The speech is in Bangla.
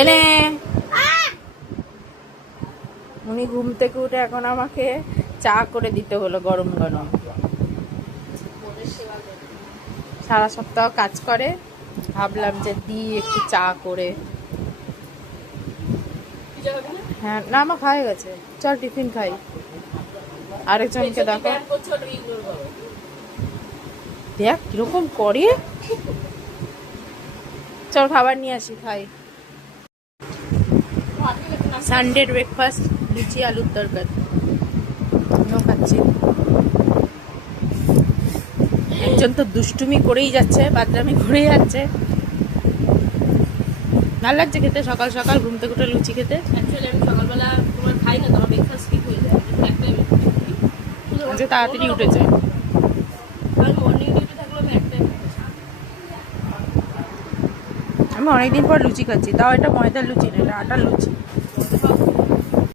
এনে উনি ঘুম থেকে উঠে এখন আমাকে চা করে দিতে হলো গরম গরম। সারা সপ্তাহ কাজ করে, ভাবলাম যে দিই একটু চা করে। হ্যাঁ না, আমার খাওয়া গেছে, চল টিফিন খাই। আরেকজনকে দেখো, দেখ কিরকম করে। চল খাবার নিয়ে আসি, খাই। সানডে ব্রেকফাস্ট লুচি আলুর তরকারি খাচ্ছি। একজন তো দুষ্টুমি করেই যাচ্ছে, বাদরামি করেই যাচ্ছে। ভালো লাগছে খেতে, সকাল সকাল ঘুম থেকে উঠে লুচি খেতে। অ্যাকচুয়ালি আমি সকালবেলা তোমার খাই না, তোমার ব্রেকফাস্ট স্কিপ হয়ে যায়, একটাই যে তাড়াতাড়ি উঠেছে। আর মর্নিং ডিউটি থাকলে আমি একটাই আমি অনেকদিন পর লুচি খাচ্ছি, তাও এটা ময়দার লুচি না, এটা আটার লুচি।